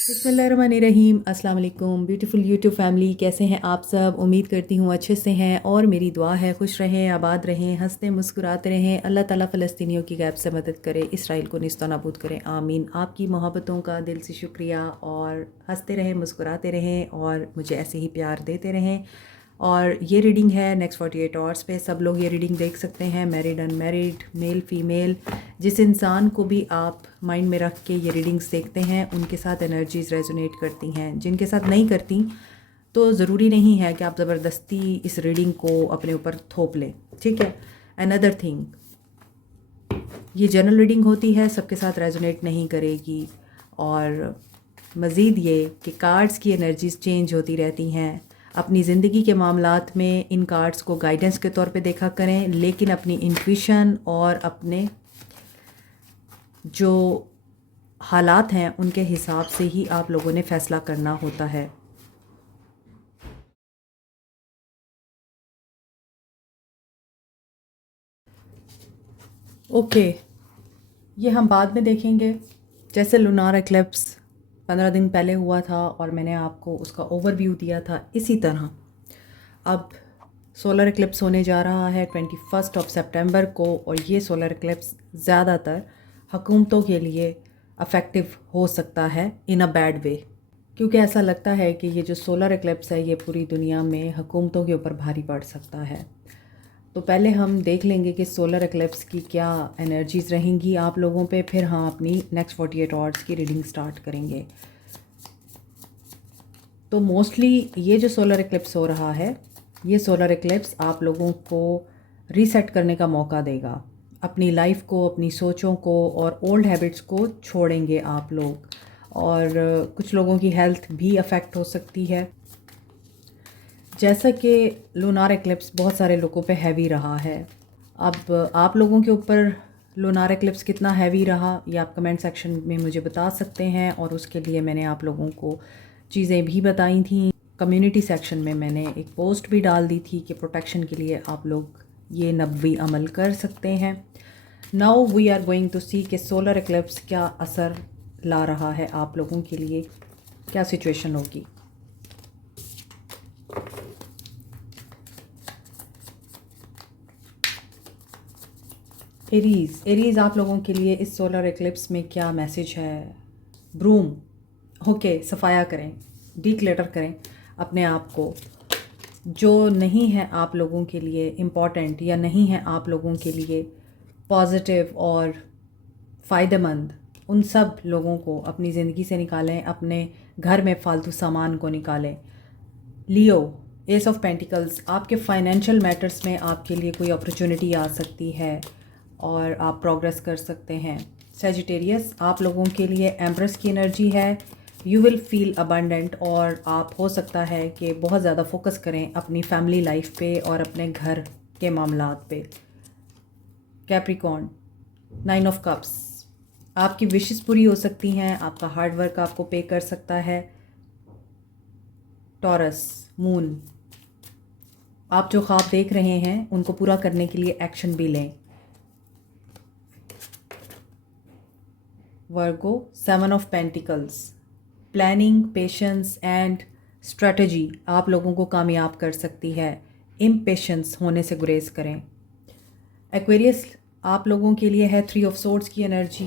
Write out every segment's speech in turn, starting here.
बिस्मिल्लाहिर्रहमानिर्रहीम। अस्सलाम वालेकुम ब्यूटीफुल यूट्यूब फैमिली, कैसे हैं आप सब? उम्मीद करती हूँ अच्छे से हैं और मेरी दुआ है खुश रहें, आबाद रहें, हंसते मुस्कुराते रहें। अल्लाह ताला फ़लस्तीनियों की गैब से मदद करे, इसराइल को निस्तो नाबूद करें, आमीन। आपकी मोहब्बतों का दिल से शुक्रिया और हंसते रहें, मुस्कुराते रहें और मुझे ऐसे ही प्यार देते रहें। और ये रीडिंग है नेक्स्ट 48 आवर्स पे। सब लोग ये रीडिंग देख सकते हैं, मैरिड अनमैरिड, मेल फीमेल। जिस इंसान को भी आप माइंड में रख के ये रीडिंग्स देखते हैं उनके साथ एनर्जीज रेजोनेट करती हैं। जिनके साथ नहीं करती तो ज़रूरी नहीं है कि आप ज़बरदस्ती इस रीडिंग को अपने ऊपर थोप लें, ठीक है। अनदर थिंग, ये जनरल रीडिंग होती है, सबके साथ रेजोनेट नहीं करेगी। और मज़ीद ये कि कार्ड्स की एनर्जीज चेंज होती रहती हैं। अपनी ज़िंदगी के मामलात में इन कार्ड्स को गाइडेंस के तौर पे देखा करें, लेकिन अपनी इंट्यूशन और अपने जो हालात हैं उनके हिसाब से ही आप लोगों ने फ़ैसला करना होता है। ओके, ये हम बाद में देखेंगे। जैसे लूनार एक्लिप्स 15 दिन पहले हुआ था और मैंने आपको उसका ओवरव्यू दिया था, इसी तरह अब सोलर एक्लिप्स होने जा रहा है 21 सितंबर को। और ये सोलर एक्लिप्स ज़्यादातर हुकूमतों के लिए अफेक्टिव हो सकता है इन अ बैड वे, क्योंकि ऐसा लगता है कि ये जो सोलर एक्लिप्स है ये पूरी दुनिया में हुकूमतों के ऊपर भारी पड़ सकता है। तो पहले हम देख लेंगे कि सोलर एक्लिप्स की क्या एनर्जीज़ रहेंगी आप लोगों पे, फिर हम अपनी नेक्स्ट 48 आवर्स की रीडिंग स्टार्ट करेंगे। तो मोस्टली ये जो सोलर एक्लिप्स हो रहा है, ये सोलर एक्लिप्स आप लोगों को रीसेट करने का मौका देगा। अपनी लाइफ को, अपनी सोचों को और ओल्ड हैबिट्स को छोड़ेंगे आप लोग। और कुछ लोगों की हेल्थ भी अफेक्ट हो सकती है। जैसा कि लूनार एक्लिप्स बहुत सारे लोगों पे हैवी रहा है। अब आप लोगों के ऊपर लूनार एक्लिप्स कितना हैवी रहा ये आप कमेंट सेक्शन में मुझे बता सकते हैं। और उसके लिए मैंने आप लोगों को चीज़ें भी बताई थी। कम्युनिटी सेक्शन में मैंने एक पोस्ट भी डाल दी थी कि प्रोटेक्शन के लिए आप लोग ये नबवी अमल कर सकते हैं। Now we are going to see कि सोलर एक्लिप्स क्या असर ला रहा है आप लोगों के लिए, क्या सिचुएशन होगी। एरीज़ आप लोगों के लिए इस सोलर एक्लिप्स में क्या मैसेज है? ब्रूम, ओके, सफाया करें, डीक्लटर करें अपने आप को। जो नहीं है आप लोगों के लिए इम्पॉर्टेंट या नहीं है आप लोगों के लिए पॉजिटिव और फ़ायदेमंद, उन सब लोगों को अपनी ज़िंदगी से निकालें, अपने घर में फ़ालतू सामान को निकालें। लियो, एस ऑफ पेंटिकल्स, आपके फाइनेंशियल मैटर्स में आपके लिए कोई अपॉर्चुनिटी आ सकती है और आप प्रोग्रेस कर सकते हैं। सेजिटेरियस, आप लोगों के लिए एम्प्रेस की एनर्जी है। यू विल फील अबंडेंट और आप हो सकता है कि बहुत ज़्यादा फोकस करें अपनी फैमिली लाइफ पे और अपने घर के मामलात पे। कैप्रिकॉर्न, 9 ऑफ कप्स, आपकी विशेस पूरी हो सकती हैं, आपका हार्ड वर्क आपको पे कर सकता है। टॉरस, मून, आप जो ख्वाब देख रहे हैं उनको पूरा करने के लिए एक्शन भी लें। वर्गो, 7 of pentacles, planning, patience and strategy आप लोगों को कामयाब कर सकती है। इम्पेशेंस होने से गुरेज करें। एक्वेरियस, आप लोगों के लिए है 3 ऑफ सोर्ड्स की एनर्जी।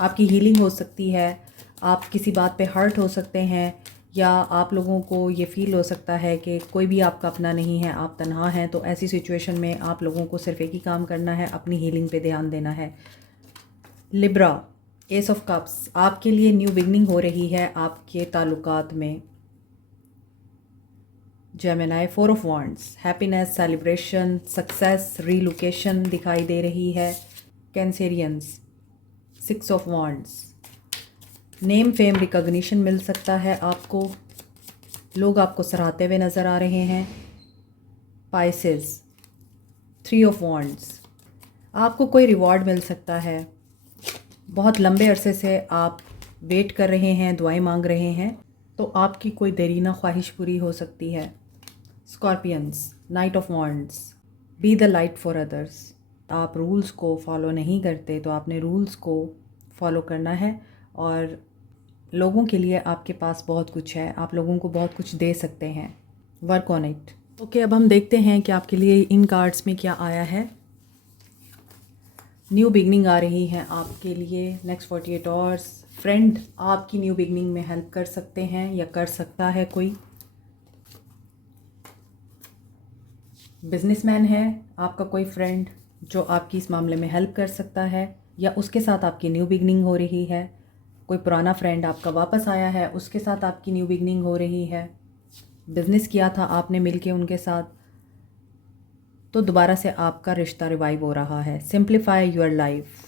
आपकी हीलिंग हो सकती है, आप किसी बात पे हर्ट हो सकते हैं, या आप लोगों को ये फील हो सकता है कि कोई भी आपका अपना नहीं है, आप तन्हा हैं। तो ऐसी सिचुएशन में आप लोगों को सिर्फ एक ही काम करना है, अपनी हीलिंग पे ध्यान देना है। लिब्रा, एस ऑफ कप्स, आपके लिए न्यू बिगनिंग हो रही है आपके ताल्लुकात में। Gemini, 4 of wands, happiness, celebration, success, relocation दिखाई दे रही है। Cancerians, 6 of wands, name fame recognition मिल सकता है आपको, लोग आपको सराहते हुए नज़र आ रहे हैं। पाइसेस, 3 ऑफ वांड्स, आपको कोई रिवॉर्ड मिल सकता है। बहुत लंबे अरसे से आप वेट कर रहे हैं, दुआएं मांग रहे हैं, तो आपकी कोई देरीना ख्वाहिश पूरी हो सकती है। Scorpions, knight of wands, be the light for others, आप रूल्स को फॉलो नहीं करते तो आपने रूल्स को फॉलो करना है और लोगों के लिए आपके पास बहुत कुछ है, आप लोगों को बहुत कुछ दे सकते हैं। Work on it. ओके, अब हम देखते हैं कि आपके लिए इन कार्ड्स में क्या आया है। न्यू बिगनिंग आ रही है आपके लिए नेक्स्ट 48 आवर्स। फ्रेंड आपकी न्यू बिगनिंग में हेल्प कर सकते हैं या कर सकता है कोई। बिजनेसमैन है आपका कोई फ्रेंड जो आपकी इस मामले में हेल्प कर सकता है, या उसके साथ आपकी न्यू बिगनिंग हो रही है। कोई पुराना फ्रेंड आपका वापस आया है, उसके साथ आपकी न्यू बिगनिंग हो रही है। बिज़नेस किया था आपने मिलके उनके साथ, तो दोबारा से आपका रिश्ता रिवाइव हो रहा है। Simplify your life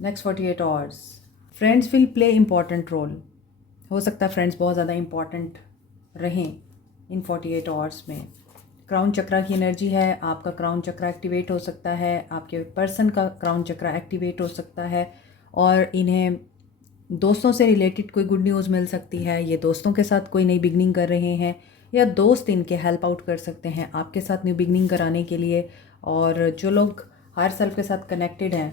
next 48 hours. Friends will play important role. हो सकता है फ्रेंड्स बहुत ज़्यादा इम्पॉर्टेंट रहें इन 48 आवर्स में। क्राउन चक्रा की एनर्जी है, आपका क्राउन चक्रा एक्टिवेट हो सकता है, आपके पर्सन का क्राउन चक्रा एक्टिवेट हो सकता है, और इन्हें दोस्तों से रिलेटेड कोई गुड न्यूज़ मिल सकती है। ये दोस्तों के साथ कोई नई बिगनिंग कर रहे हैं, या दोस्त इनके हेल्प आउट कर सकते हैं आपके साथ न्यू बिगनिंग कराने के लिए। और जो लोग हर सेल्फ के साथ कनेक्टेड हैं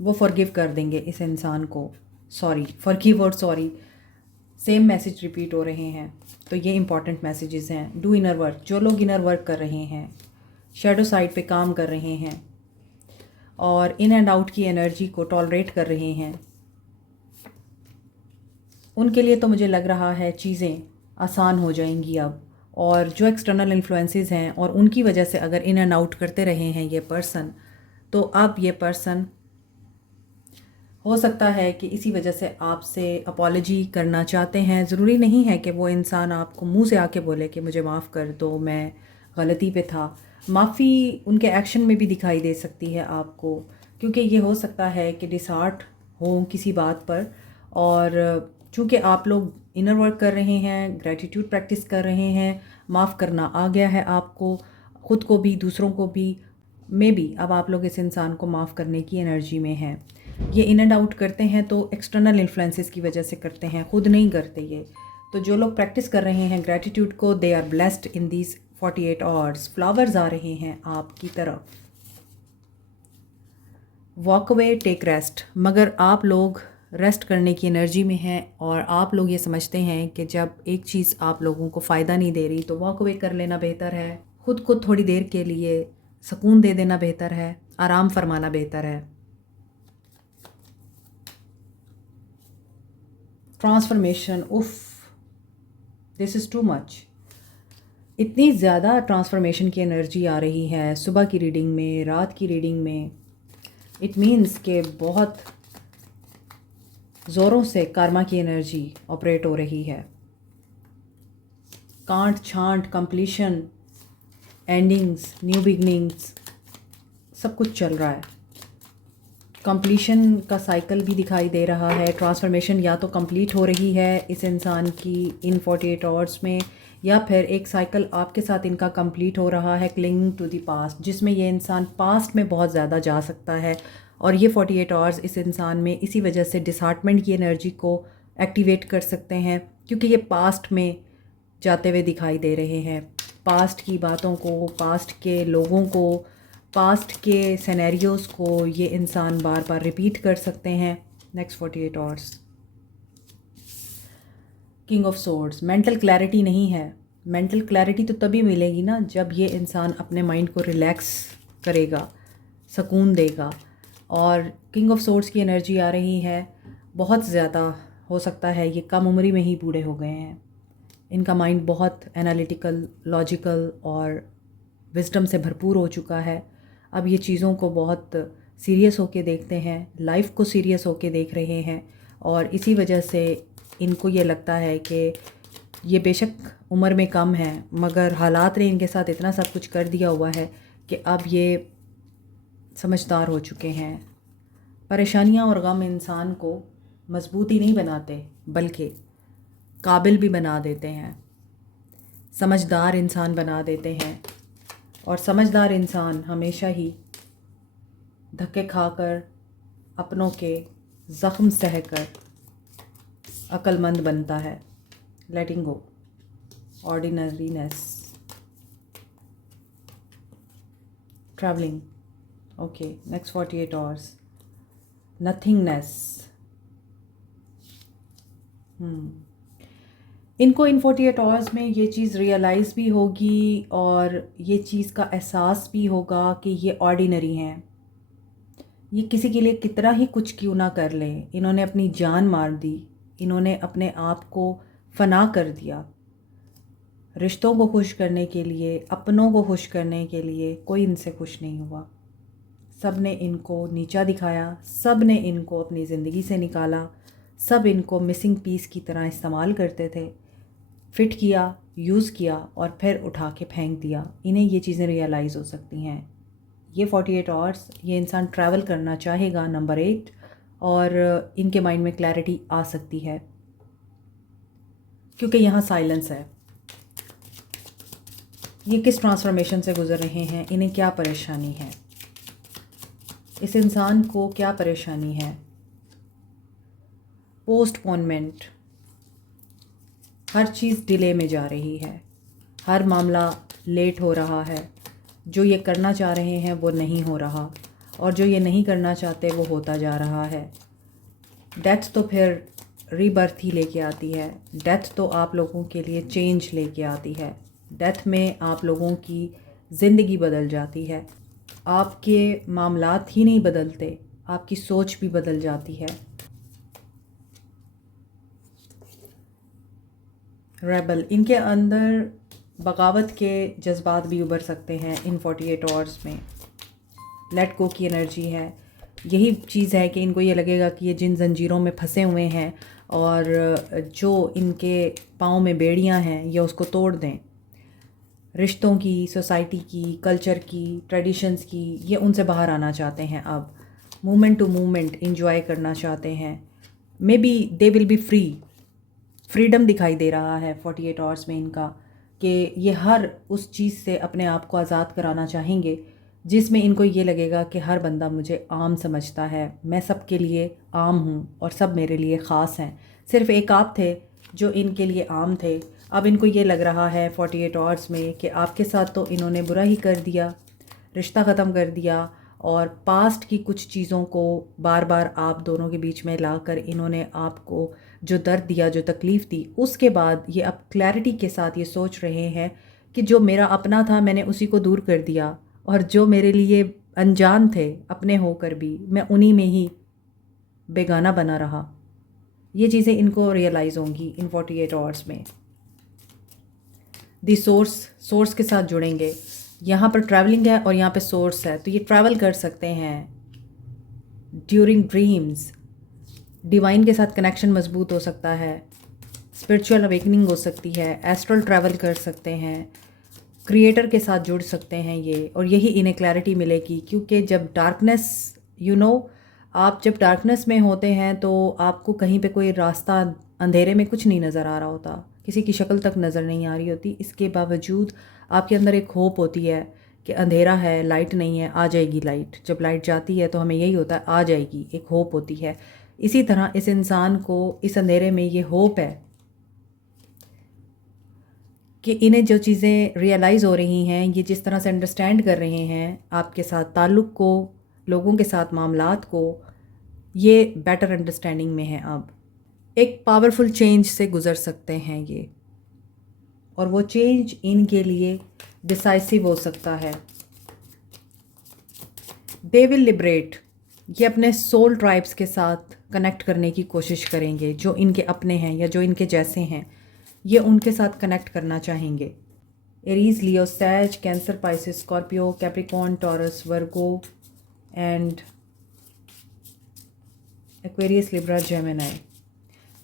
वो फॉरगिव कर देंगे इस इंसान को। सॉरी, फॉरगिव और सॉरी सेम मैसेज रिपीट हो रहे हैं, तो ये इंपॉर्टेंट मैसेजेस हैं। डू इनर वर्क, जो लोग इनर वर्क कर रहे हैं, शेडो साइड पे काम कर रहे हैं और इन एंड आउट की एनर्जी को टॉलरेट कर रहे हैं, उनके लिए तो मुझे लग रहा है चीज़ें आसान हो जाएंगी अब। और जो एक्सटर्नल इन्फ्लुएंसेस हैं और उनकी वजह से अगर इन एंड आउट करते रहे हैं ये पर्सन, तो अब ये पर्सन हो सकता है कि इसी वजह से आपसे अपॉलजी करना चाहते हैं। ज़रूरी नहीं है कि वो इंसान आपको मुंह से आके बोले कि मुझे माफ़ कर दो, मैं गलती पे था। माफ़ी उनके एक्शन में भी दिखाई दे सकती है आपको, क्योंकि ये हो सकता है कि डिसहार्ट हो किसी बात पर। और चूँकि आप लोग इनर वर्क कर रहे हैं, ग्रैटिट्यूड प्रैक्टिस कर रहे हैं, माफ़ करना आ गया है आपको, ख़ुद को भी दूसरों को भी। मे बी अब आप लोग इस इंसान को माफ़ करने की एनर्जी में हैं। ये इन एंड आउट करते हैं तो एक्सटर्नल इन्फ्लुएंसेस की वजह से करते हैं, खुद नहीं करते ये। तो जो लोग प्रैक्टिस कर रहे हैं ग्रैटिट्यूड को, they are blessed in these 48 hours. Flowers आ रहे हैं आपकी तरफ। Walk away, take rest. मगर आप लोग रेस्ट करने की एनर्जी में हैं और आप लोग ये समझते हैं कि जब एक चीज़ आप लोगों को फ़ायदा नहीं दे रही तो वॉक अवे कर लेना बेहतर है। खुद को थोड़ी देर के लिए सुकून दे देना बेहतर है, आराम फरमाना बेहतर है। ट्रांसफॉर्मेशन, उफ, दिस इज़ टू मच। इतनी ज़्यादा ट्रांसफॉर्मेशन की एनर्जी आ रही है सुबह की रीडिंग में, रात की रीडिंग में। इट मीन्स के बहुत ज़ोरों से कर्मा की एनर्जी ऑपरेट हो रही है। कांट छांट, कंप्लीशन, एंडिंग्स, न्यू बिगनिंग्स, सब कुछ चल रहा है। कंप्लीशन का साइकिल भी दिखाई दे रहा है। ट्रांसफॉर्मेशन या तो कंप्लीट हो रही है इस इंसान की इन 48 आवर्स में, या फिर एक साइकिल आपके साथ इनका कंप्लीट हो रहा है क्लिंगिंग टू द पास्ट, जिसमें ये इंसान पास्ट में बहुत ज़्यादा जा सकता है। और ये 48 आवर्स इस इंसान में इसी वजह से डिसहार्टमेंट की एनर्जी को एक्टिवेट कर सकते हैं, क्योंकि ये पास्ट में जाते हुए दिखाई दे रहे हैं। पास्ट की बातों को, पास्ट के लोगों को, पास्ट के सिनेरियोज़ को ये इंसान बार बार रिपीट कर सकते हैं next 48 hours. King of swords, mental clarity नहीं है। मेंटल क्लैरिटी तो तभी मिलेगी ना जब ये इंसान अपने माइंड को रिलैक्स करेगा, सुकून देगा। और किंग ऑफ सोर्ड्स की एनर्जी आ रही है। बहुत ज़्यादा हो सकता है ये कम उम्र में ही बूढ़े हो गए हैं। इनका माइंड बहुत एनालिटिकल, लॉजिकल और विजडम से भरपूर हो चुका है। अब ये चीज़ों को बहुत सीरियस होके देखते हैं, लाइफ को सीरियस होके देख रहे हैं। और इसी वजह से इनको ये लगता है कि ये बेशक उम्र में कम है, मगर हालात ने इनके साथ इतना सब कुछ कर दिया हुआ है कि अब ये समझदार हो चुके हैं। परेशानियां और गम इंसान को मजबूती नहीं बनाते, बल्कि काबिल भी बना देते हैं, समझदार इंसान बना देते हैं। और समझदार इंसान हमेशा ही धक्के खाकर, अपनों के ज़ख्म सहकर अक्लमंद बनता है। Letting go, ordinariness, travelling. Okay, next 48 hours. Nothingness, इनको इन 48 आवर्स में ये चीज़ रियलाइज़ भी होगी और ये चीज़ का एहसास भी होगा कि ये ऑर्डिनरी हैं। ये किसी के लिए कितना ही कुछ क्यों ना कर लें, इन्होंने अपनी जान मार दी, इन्होंने अपने आप को फना कर दिया। रिश्तों को खुश करने के लिए, अपनों को खुश करने के लिए कोई इनसे खुश नहीं हुआ। सब ने इनको नीचा दिखाया, सब ने इनको अपनी ज़िंदगी से निकाला, सब इनको मिसिंग पीस की तरह इस्तेमाल करते थे। फिट किया, यूज़ किया और फिर उठा के फेंक दिया। इन्हें ये चीज़ें रियलाइज़ हो सकती हैं। ये 48 आवर्स ये इंसान ट्रैवल करना चाहेगा, नंबर 8, और इनके माइंड में क्लैरिटी आ सकती है क्योंकि यहाँ साइलेंस है। ये किस ट्रांसफॉर्मेशन से गुज़र रहे हैं, इन्हें क्या परेशानी है, इस इंसान को क्या परेशानी है। पोस्टपोनमेंट, हर चीज़ डिले में जा रही है, हर मामला लेट हो रहा है। जो ये करना चाह रहे हैं वो नहीं हो रहा और जो ये नहीं करना चाहते वो होता जा रहा है। डेथ तो फिर रीबर्थ ही लेके आती है। डेथ तो आप लोगों के लिए चेंज लेके आती है। डेथ में आप लोगों की ज़िंदगी बदल जाती है। आपके मामलात ही नहीं बदलते, आपकी सोच भी बदल जाती है। रेबल, इनके अंदर बगावत के जज्बात भी उभर सकते हैं इन 48 आवर्स में। लेट गो की एनर्जी है। यही चीज़ है कि इनको ये लगेगा कि ये जिन जंजीरों में फंसे हुए हैं और जो इनके पाँव में बेड़ियां हैं ये उसको तोड़ दें। रिश्तों की, सोसाइटी की, कल्चर की, ट्रेडिशंस की, ये उनसे बाहर आना चाहते हैं। अब मोमेंट टू मोमेंट इंजॉय करना चाहते हैं। May be they will be free. Freedom दिखाई दे रहा है 48 आवर्स में इनका कि ये हर उस चीज़ से अपने आप को आज़ाद कराना चाहेंगे जिसमें इनको ये लगेगा कि हर बंदा मुझे आम समझता है, मैं सबके लिए आम हूँ और सब मेरे लिए ख़ास हैं। सिर्फ एक आप थे जो इनके लिए आम थे। अब इनको ये लग रहा है 48 आवर्स में कि आपके साथ तो इन्होंने बुरा ही कर दिया, रिश्ता ख़त्म कर दिया और पास्ट की कुछ चीज़ों को बार बार आप दोनों के बीच में लाकर इन्होंने आपको जो दर्द दिया, जो तकलीफ़ दी, उसके बाद ये अब क्लैरिटी के साथ ये सोच रहे हैं कि जो मेरा अपना था मैंने उसी को दूर कर दिया और जो मेरे लिए अनजान थे अपने होकर भी मैं उन्हीं में ही बेगाना बना रहा। ये चीज़ें इनको रियलाइज़ होंगी इन 48 आवर्स में। दी सोर्स के साथ जुड़ेंगे। यहाँ पर ट्रैवलिंग है और यहाँ पे सोर्स है, तो ये ट्रैवल कर सकते हैं ड्यूरिंग ड्रीम्स। डिवाइन के साथ कनेक्शन मजबूत हो सकता है, स्पिरिचुअल अवेकनिंग हो सकती है, एस्ट्रल ट्रैवल कर सकते हैं, क्रिएटर के साथ जुड़ सकते हैं ये, और यही इन्हें क्लैरिटी मिलेगी। क्योंकि जब डार्कनेस, आप जब डार्कनेस में होते हैं तो आपको कहीं पे कोई रास्ता, अंधेरे में कुछ नहीं नज़र आ रहा होता, किसी की शक्ल तक नज़र नहीं आ रही होती। इसके बावजूद आपके अंदर एक होप होती है कि अंधेरा है, लाइट नहीं है, आ जाएगी लाइट। जब लाइट जाती है तो हमें यही होता है, आ जाएगी, एक होप होती है। इसी तरह इस इंसान को इस अंधेरे में ये होप है कि इन्हें जो चीज़ें रियलाइज़ हो रही हैं, ये जिस तरह से अंडरस्टैंड कर रहे हैं आपके साथ ताल्लुक़ को, लोगों के साथ मामलात को, ये बेटर अंडरस्टैंडिंग में है। अब एक पावरफुल चेंज से गुज़र सकते हैं ये, और वो चेंज इनके लिए डिसाइसिव हो सकता है। They will liberate. ये अपने सोल ट्राइब्स के साथ कनेक्ट करने की कोशिश करेंगे, जो इनके अपने हैं या जो इनके जैसे हैं, ये उनके साथ कनेक्ट करना चाहेंगे। एरीज, लियो, सैज, Cancer, Pisces, Scorpio, Capricorn, Taurus, Virgo and Aquarius, Libra, Gemini,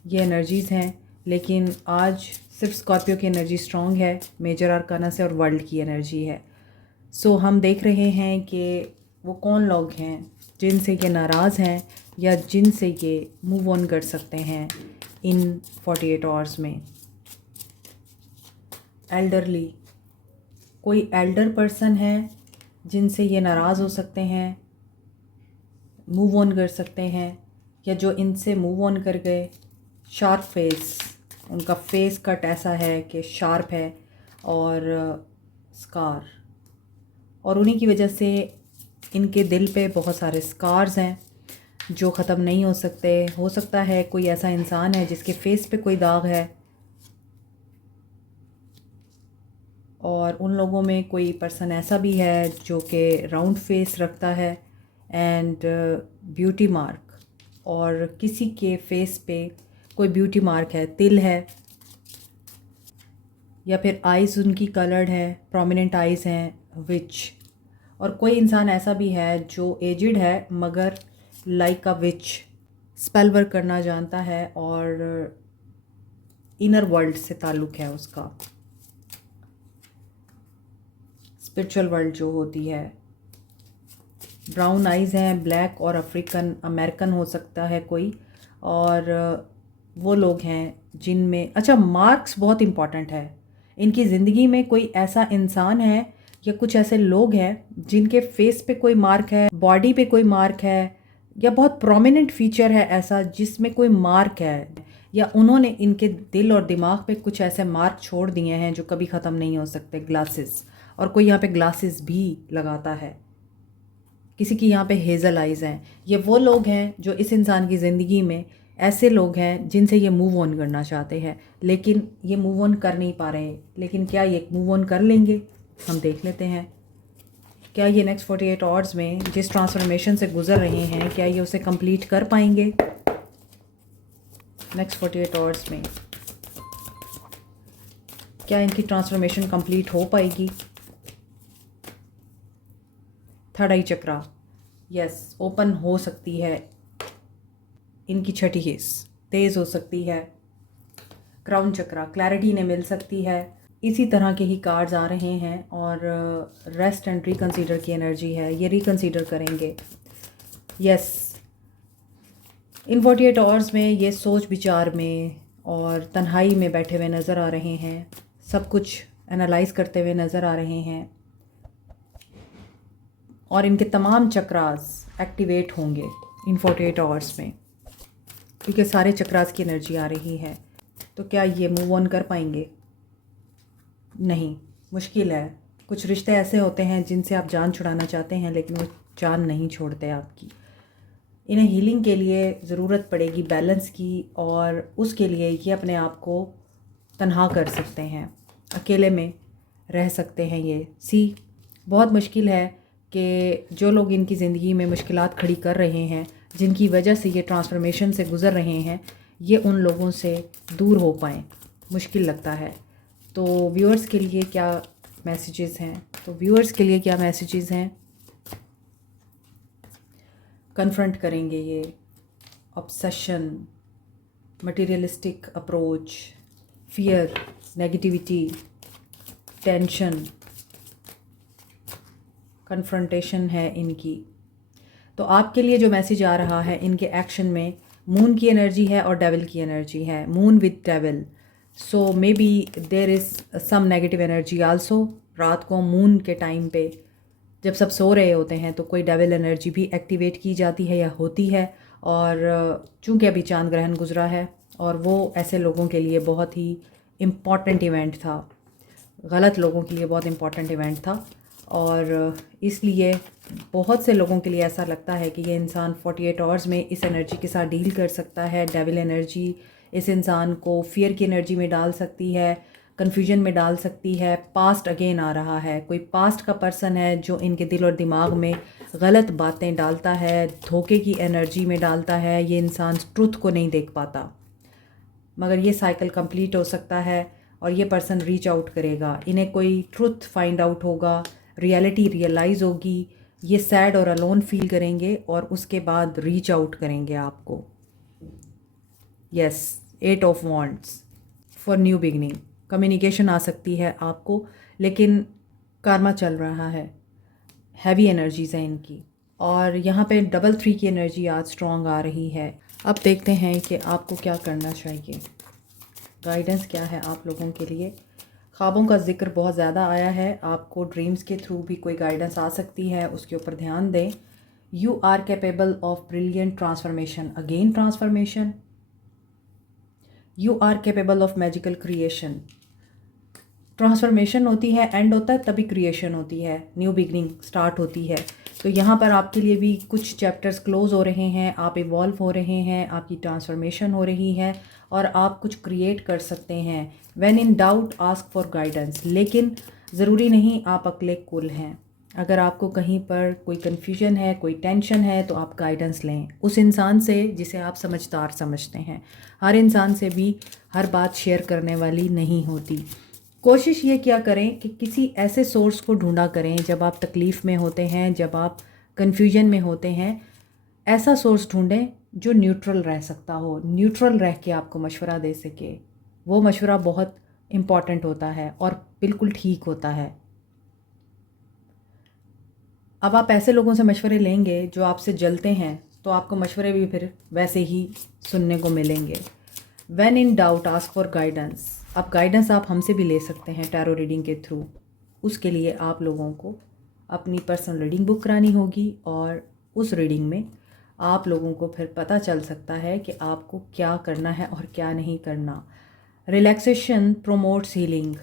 ये एनर्जीज़ हैं। लेकिन आज सिर्फ स्कॉर्पियो की एनर्जी स्ट्रॉन्ग है, मेजर आर्काना से, और वर्ल्ड की एनर्जी है। सो हम देख रहे हैं कि वो कौन लोग हैं जिनसे ये नाराज़ हैं या जिनसे ये मूव ऑन कर सकते हैं इन 48 आवर्स में। एल्डरली, कोई एल्डर पर्सन है जिनसे ये नाराज़ हो सकते हैं, मूव ऑन कर सकते हैं, या जो इनसे मूव ऑन कर गए। शार्प फेस, उनका फेस कट ऐसा है कि शार्प है और स्कार, और उन्हीं की वजह से इनके दिल पे बहुत सारे स्कार्स हैं। जो ख़त्म नहीं हो सकते। हो सकता है कोई ऐसा इंसान है जिसके फेस पे कोई दाग है, और उन लोगों में कोई पर्सन ऐसा भी है जो कि राउंड फेस रखता है एंड ब्यूटी मार्क, और किसी के फेस पे कोई ब्यूटी मार्क है, तिल है, या फिर आइज़ उनकी कलर्ड है, प्रोमिनेंट आइज़ हैं, विच। और कोई इंसान ऐसा भी है जो एजिड है मगर लाइक अ विच स्पेल वर्क करना जानता है और इनर वर्ल्ड से ताल्लुक़ है उसका, स्पिरिचुअल वर्ल्ड जो होती है। ब्राउन आइज़ हैं, ब्लैक और अफ्रीकन अमेरिकन हो सकता है कोई, और वो लोग हैं जिनमें अच्छा मार्क्स बहुत इम्पॉर्टेंट है। इनकी ज़िंदगी में कोई ऐसा इंसान है या कुछ ऐसे लोग हैं जिनके फेस पे कोई मार्क है, बॉडी पे कोई मार्क है, या बहुत प्रोमिनेंट फीचर है ऐसा जिसमें कोई मार्क है, या उन्होंने इनके दिल और दिमाग पे कुछ ऐसे मार्क छोड़ दिए हैं जो कभी ख़त्म नहीं हो सकते। ग्लासेस, और कोई यहाँ पे ग्लासेस भी लगाता है। किसी की यहाँ पे हेज़ल आइज़ हैं। ये वो लोग हैं जो इस इंसान की ज़िंदगी में ऐसे लोग हैं जिनसे ये मूव ऑन करना चाहते हैं, लेकिन ये मूव ऑन कर नहीं पा रहे। लेकिन क्या ये मूव ऑन कर लेंगे, हम देख लेते हैं। क्या ये नेक्स्ट 48 आवर्स में जिस ट्रांसफॉर्मेशन से गुज़र रहे हैं, क्या ये उसे कंप्लीट कर पाएंगे? नेक्स्ट 48 आवर्स में क्या इनकी ट्रांसफॉर्मेशन कंप्लीट हो पाएगी? थर्ड आई चक्रा, यस, ओपन हो सकती है। इनकी छठी हिस्स तेज़ हो सकती है। क्राउन चक्रा, क्लैरिटी इन्हें मिल सकती है। इसी तरह के ही कार्ड्स आ रहे हैं, और रेस्ट एंड रिकंसीडर की एनर्जी है, ये रिकंसीडर करेंगे। यस, इन 48 आवर्स में ये सोच विचार में और तन्हाई में बैठे हुए नज़र आ रहे हैं, सब कुछ एनालाइज करते हुए नज़र आ रहे हैं, और इनके तमाम चक्रास एक्टिवेट होंगे इन 48 आवर्स में, क्योंकि सारे चक्रास की एनर्जी आ रही है। तो क्या ये मूव ऑन कर पाएंगे? नहीं, मुश्किल है। कुछ रिश्ते ऐसे होते हैं जिनसे आप जान छुड़ाना चाहते हैं लेकिन वो जान नहीं छोड़ते आपकी। इन्हें हीलिंग के लिए ज़रूरत पड़ेगी बैलेंस की, और उसके लिए ये अपने आप को तन्हा कर सकते हैं, अकेले में रह सकते हैं। ये बहुत मुश्किल है कि जो लोग इनकी ज़िंदगी में मुश्किलात खड़ी कर रहे हैं, जिनकी वजह से ये ट्रांसफॉर्मेशन से गुज़र रहे हैं, ये उन लोगों से दूर हो पाएँ, मुश्किल लगता है। तो व्यूअर्स के लिए क्या मैसेजेस हैं? कन्फ्रंट करेंगे ये obsession, materialistic approach, fear, negativity, tension, confrontation है इनकी। तो आपके लिए जो मैसेज आ रहा है, इनके एक्शन में मून की एनर्जी है और डेविल की एनर्जी है, moon with devil. So may be there is some negative energy also. रात को मून के टाइम पे जब सब सो रहे होते हैं तो कोई डेविल एनर्जी भी एक्टिवेट की जाती है या होती है। और चूँकि अभी चांद ग्रहण गुजरा है, और वो ऐसे लोगों के लिए बहुत ही इम्पॉर्टेंट इवेंट था, गलत लोगों के लिए बहुत इम्पॉर्टेंट इवेंट था, और इसलिए बहुत से लोगों के लिए ऐसा लगता है कि ये इंसान 48 आवर्स में इस एनर्जी के साथ डील कर सकता है। डेविल एनर्जी इस इंसान को फियर की एनर्जी में डाल सकती है, कन्फ्यूजन में डाल सकती है। पास्ट अगेन आ रहा है, कोई पास्ट का पर्सन है जो इनके दिल और दिमाग में गलत बातें डालता है, धोखे की एनर्जी में डालता है। ये इंसान ट्रुथ को नहीं देख पाता, मगर ये साइकिल कंप्लीट हो सकता है और ये पर्सन रीच आउट करेगा। इन्हें कोई ट्रुथ फाइंड आउट होगा, रियलिटी रियलाइज़ होगी, ये सैड और अलोन फील करेंगे और उसके बाद रीच आउट करेंगे आपको। Yes, 8 of wands for new beginning. Communication आ सकती है आपको, लेकिन कार्मा चल रहा है, हैवी एनर्जीज़ हैं इनकी। और यहाँ पे डबल 3 की एनर्जी आज स्ट्रॉन्ग आ रही है। अब देखते हैं कि आपको क्या करना चाहिए, गाइडेंस क्या है आप लोगों के लिए। ख्वाबों का जिक्र बहुत ज़्यादा आया है, आपको ड्रीम्स के थ्रू भी कोई गाइडेंस आ सकती है, उसके ऊपर ध्यान दें। You are capable of brilliant transformation, again transformation. You are capable of magical creation. Transformation होती है, एंड होता है, तभी क्रिएशन होती है, न्यू बिगनिंग स्टार्ट होती है। तो यहाँ पर आपके लिए भी कुछ चैप्टर्स क्लोज़ हो रहे हैं, आप इवॉल्व हो रहे हैं, आपकी ट्रांसफॉर्मेशन हो रही है और आप कुछ क्रिएट कर सकते हैं। When in doubt ask for guidance, लेकिन ज़रूरी नहीं आप अक्ले कुल हैं। अगर आपको कहीं पर कोई कन्फ्यूजन है, कोई टेंशन है, तो आप गाइडेंस लें उस इंसान से जिसे आप समझदार समझते हैं। हर इंसान से भी हर बात शेयर करने वाली नहीं होती। कोशिश ये क्या करें कि किसी ऐसे सोर्स को ढूंढा करें जब आप तकलीफ़ में होते हैं, जब आप कन्फ्यूजन में होते हैं। ऐसा सोर्स ढूंढें जो न्यूट्रल रह सकता हो, न्यूट्रल रह के आपको मशवरा दे सके। वो मशवरा बहुत इम्पॉर्टेंट होता है और बिल्कुल ठीक होता है। अब आप ऐसे लोगों से मशवरे लेंगे जो आपसे जलते हैं, तो आपको मशवरे भी फिर वैसे ही सुनने को मिलेंगे। When in doubt ask for guidance. अब गाइडेंस आप हमसे भी ले सकते हैं टैरो रीडिंग के थ्रू। उसके लिए आप लोगों को अपनी पर्सनल रीडिंग बुक करानी होगी और उस रीडिंग में आप लोगों को फिर पता चल सकता है कि आपको क्या करना है और क्या नहीं करना। Relaxation promotes healing.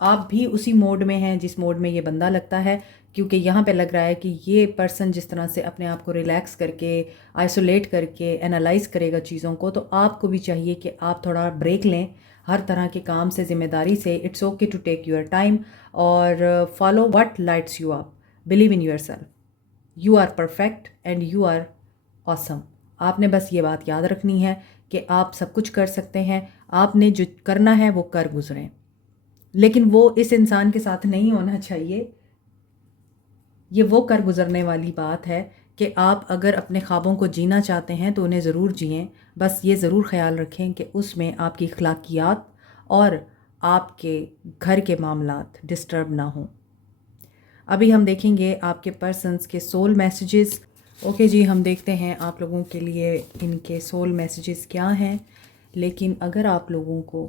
आप भी उसी मोड में हैं जिस मोड में ये बंदा लगता है, क्योंकि यहाँ पे लग रहा है कि ये पर्सन जिस तरह से अपने आप को रिलैक्स करके, आइसोलेट करके एनालाइज करेगा चीज़ों को, तो आपको भी चाहिए कि आप थोड़ा ब्रेक लें हर तरह के काम से, ज़िम्मेदारी से। It's okay to take your time और follow what lights you up. Believe in yourself, you are perfect and you are awesome. आपने बस ये बात याद रखनी है कि आप सब कुछ कर सकते हैं। आपने जो करना है वो कर गुजरें, लेकिन वो इस इंसान के साथ नहीं होना चाहिए। ये वो कर गुजरने वाली बात है कि आप अगर अपने ख्वाबों को जीना चाहते हैं तो उन्हें ज़रूर जिएं। बस ये ज़रूर ख्याल रखें कि उसमें आपकी अखलाकियात और आपके घर के मामलात डिस्टर्ब ना हों। अभी हम देखेंगे आपके पर्सन्स के सोल मैसेजेस। ओके जी, हम देखते हैं आप लोगों के लिए इनके सोल मैसेजेस क्या हैं। लेकिन अगर आप लोगों को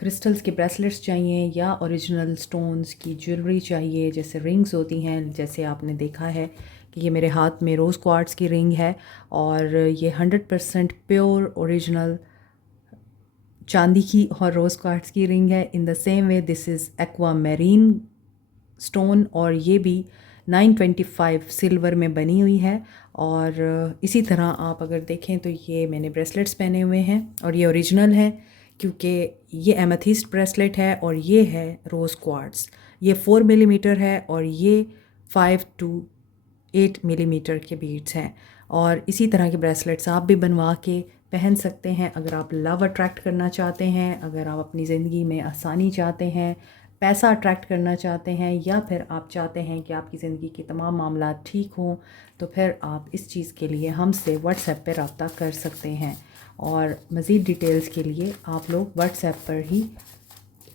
क्रिस्टल्स के ब्रेसलेट्स चाहिए या ओरिजिनल स्टोन्स की ज्वेलरी चाहिए, जैसे रिंग्स होती हैं, जैसे आपने देखा है कि ये मेरे हाथ में रोज़ क्वार्ट्स की रिंग है और ये 100% प्योर ओरिजिनल चांदी की और रोज़ क्वार्ट्स की रिंग है। In the same way this is aqua marine stone और ये भी 925 सिल्वर में बनी हुई है। और इसी तरह आप अगर देखें तो ये मैंने ब्रेसलेट्स पहने हुए हैं और ये ओरिजिनल है, क्योंकि ये एमेथिस्ट ब्रेसलेट है और ये है रोज़ क्वार्ट्स। ये 4 मिलीमीटर है और ये 5 to 8 मिलीमीटर के बीट्स हैं। और इसी तरह के ब्रेसलेट्स आप भी बनवा के पहन सकते हैं अगर आप लव अट्रैक्ट करना चाहते हैं, अगर आप अपनी ज़िंदगी में आसानी चाहते हैं, पैसा अट्रैक्ट करना चाहते हैं, या फिर आप चाहते हैं कि आपकी ज़िंदगी के तमाम मामला ठीक हों, तो फिर आप इस चीज़ के लिए हमसे व्हाट्सएप पर रब्ता कर सकते हैं। और मज़ीद डिटेल्स के लिए आप लोग व्हाट्सएप पर ही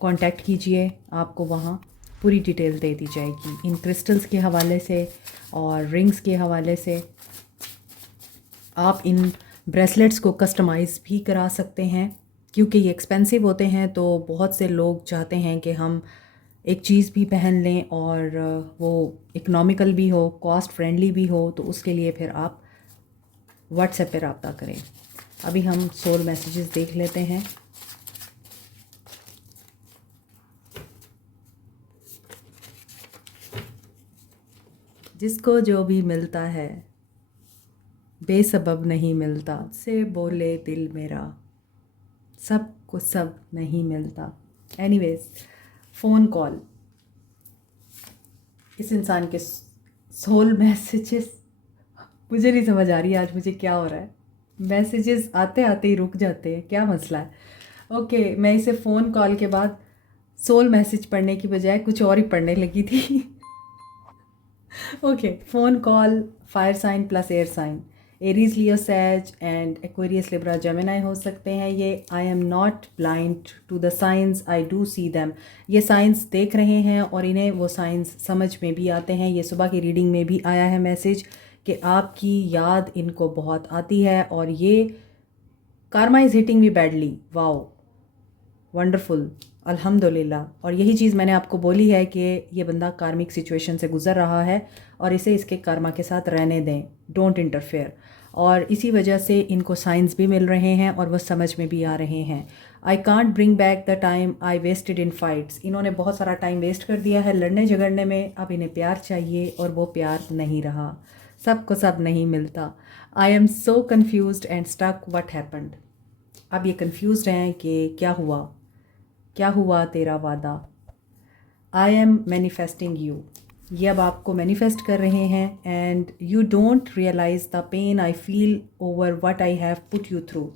कांटेक्ट कीजिए, आपको वहाँ पूरी डिटेल दे दी जाएगी इन क्रिस्टल्स के हवाले से और रिंग्स के हवाले से। आप इन ब्रेसलेट्स को कस्टमाइज़ भी करा सकते हैं, क्योंकि ये एक्सपेंसिव होते हैं, तो बहुत से लोग चाहते हैं कि हम एक चीज़ भी पहन लें और वो इकोनॉमिकल भी हो, कॉस्ट फ्रेंडली भी हो, तो उसके लिए फिर आप व्हाट्सएप पे रब्ता करें। अभी हम सोल मैसेजेस देख लेते हैं। जिसको जो भी मिलता है बेसबब नहीं मिलता, से बोले दिल मेरा, सबको सब नहीं मिलता। एनीवेज, फ़ोन कॉल, इस इंसान के सोल मैसेजेस, मुझे नहीं समझ आ रही आज मुझे क्या हो रहा है। मैसेजेस आते आते ही रुक जाते हैं, क्या मसला है। ओके, मैं इसे फ़ोन कॉल के बाद सोल मैसेज पढ़ने की बजाय कुछ और ही पढ़ने लगी थी। Okay, phone call, fire sign plus air sign, Aries, Leo, सैज एंड एक्वेरियस, लिब्रा, जेमिनी हो सकते हैं ये। I am not blind to the science, I do see them. ये साइंस देख रहे हैं और इन्हें वो साइंस समझ में भी आते हैं। ये सुबह की रीडिंग में भी आया है मैसेज कि आपकी याद इनको बहुत आती है और ये karma is hitting me badly. Wow, wonderful, अल्हम्दुलिल्लाह। और यही चीज़ मैंने आपको बोली है कि ये बंदा कार्मिक सिचुएशन से गुज़र रहा है और इसे इसके कर्मा के साथ रहने दें, डोंट इंटरफेयर। और इसी वजह से इनको साइंस भी मिल रहे हैं और वो समझ में भी आ रहे हैं। I can't bring back the time I wasted in fights. इन्होंने बहुत सारा टाइम वेस्ट कर दिया है लड़ने झगड़ने में, अब इन्हें प्यार चाहिए और वो प्यार नहीं रहा, सबको सब नहीं मिलता। I am so confused and stuck, what happened. अब ये कन्फ्यूज्ड हैं कि क्या हुआ तेरा वादा। आई एम मैनिफेस्टिंग यू, ये अब आपको मैनिफेस्ट कर रहे हैं। And you don't realise the pain I feel over what I have put you through.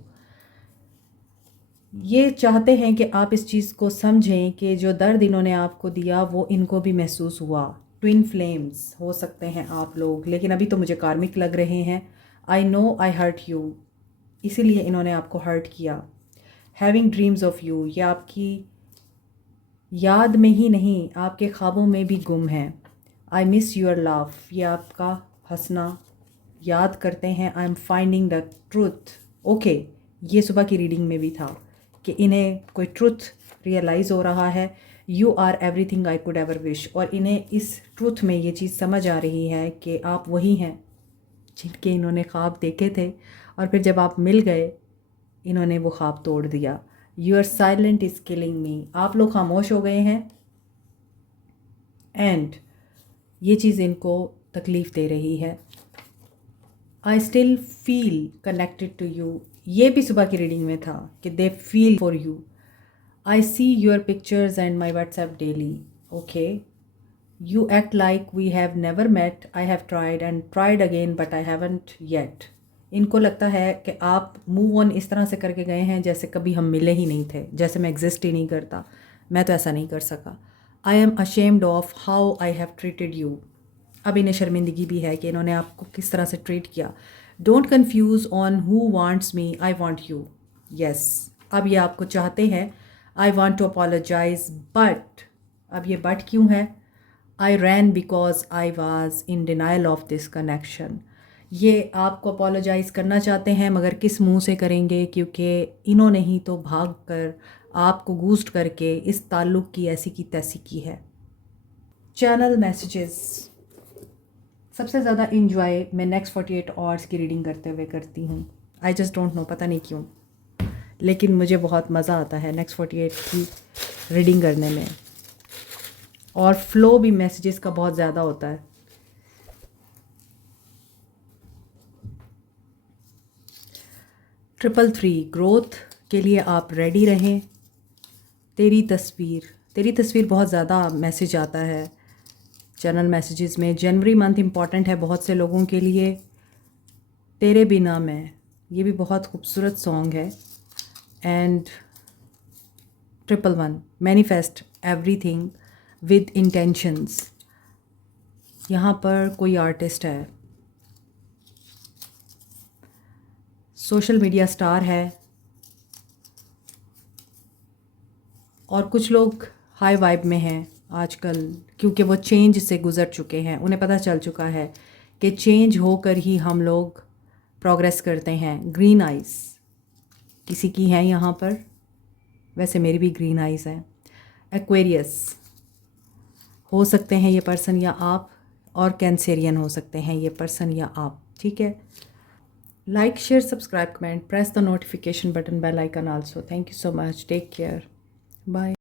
ये चाहते हैं कि आप इस चीज़ को समझें कि जो दर्द इन्होंने आपको दिया वो इनको भी महसूस हुआ। ट्विन फ्लेम्स हो सकते हैं आप लोग, लेकिन अभी तो मुझे कार्मिक लग रहे हैं। I know I hurt you, इसीलिए इन्होंने आपको हर्ट किया। हैविंग ड्रीम्स ऑफ यू, ये आपकी याद में ही नहीं आपके ख्वाबों में भी गुम है। आई मिस योर लव, ये आपका हंसना याद करते हैं। I am finding the truth. Okay, ये सुबह की रीडिंग में भी था कि इन्हें कोई ट्रूथ रियलाइज़ हो रहा है। You are everything I could ever wish, और इन्हें इस ट्रूथ में ये चीज़ समझ आ रही है कि आप वही हैं जिनके इन्होंने ख्वाब देखे थे, और फिर जब आप मिल गए इन्होंने वो ख्वाब तोड़ दिया। Your silent is killing me, आप लोग खामोश हो गए हैं एंड ये चीज़ इनको तकलीफ़ दे रही है। I still feel connected to you, ये भी सुबह की रीडिंग में था कि they feel for you. I see your pictures and my WhatsApp daily. Okay, you act like we have never met, I have tried and tried again but I haven't yet. इनको लगता है कि आप move on इस तरह से करके गए हैं जैसे कभी हम मिले ही नहीं थे, जैसे मैं एग्जिस्ट ही नहीं करता, मैं तो ऐसा नहीं कर सका। I am ashamed of how I have treated you, अब इन्हें शर्मिंदगी भी है कि इन्होंने आपको किस तरह से ट्रीट किया। Don't confuse on who wants me, I want you. Yes, अब ये आपको चाहते हैं। I want to apologize but, अब ये बट क्यों है। I ran because I was in denial of this connection, ये आपको अपोलोजाइज़ करना चाहते हैं मगर किस मुंह से करेंगे, क्योंकि इन्होंने ही तो भाग कर आपको गूस्ट करके इस ताल्लुक़ की ऐसी की तैसी की है। चैनल मैसेजेस सबसे ज़्यादा इंजॉय मैं नेक्स्ट 48 आवर्स की रीडिंग करते हुए करती हूँ। आई जस्ट डोंट नो, पता नहीं क्यों, लेकिन मुझे बहुत मज़ा आता है नेक्स्ट 48 की रीडिंग करने में, और फ्लो भी मैसेजेस का बहुत ज़्यादा होता है। ट्रिपल 3 ग्रोथ के लिए आप रेडी रहें। तेरी तस्वीर बहुत ज़्यादा मैसेज आता है चैनल मैसेजेस में। जनवरी मंथ इम्पॉर्टेंट है बहुत से लोगों के लिए। तेरे बिना मैं, ये भी बहुत खूबसूरत सॉन्ग है। And 111 manifest everything with intentions, यहाँ पर कोई आर्टिस्ट है, सोशल मीडिया स्टार है, और कुछ लोग हाई वाइब में हैं आजकल क्योंकि वो चेंज से गुज़र चुके हैं। उन्हें पता चल चुका है कि चेंज होकर ही हम लोग प्रोग्रेस करते हैं। ग्रीन आइज़ किसी की हैं यहाँ पर, वैसे मेरी भी ग्रीन आइज़ हैं। एक्वेरियस हो सकते हैं ये पर्सन या आप, और कैंसेरियन हो सकते हैं ये पर्सन या आप, ठीक है। Like, share, subscribe, comment, press the notification button, bell icon also. Thank you so much, take care, bye.